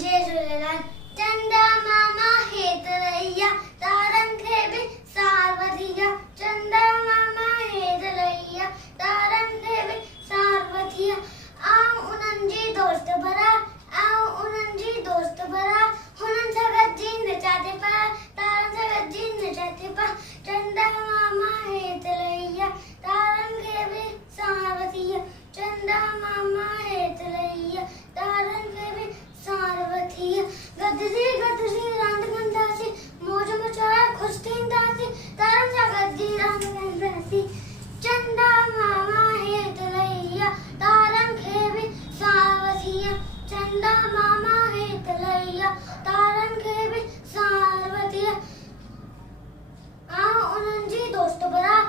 जय झूलेलाल। चंदा मामा हेत रहिया तारन खे भी सार वधिया। चंदा मामा हेत रहिया तारन खे भी सार वधिया। आऊं उन्हनि जी दोस्त भरा, आऊं उन्हनि जी दोस्त भरा। हुननि सां गॾिजी नचाते पिया, तारनि सां गॾिजी नचाते पिया। चंदा मामा हेत रहिया तारन खे भी सार वधिया। चंदा मामा हेत रहिया तारन खे भी सार वधिया। गॾिजी गॾिजी रांदि कंदासीं, मौज मचाए ख़ुशि थींदासीं, तारनि सां गॾिजी रांदि कंदासीं। चंदा मामा हेत रहिया तारन खे भी सार वधिया। चंदा मामा हेत रहिया तारन खे भी सार वधिया। आऊं उन्हनि जी दोस्त भरा,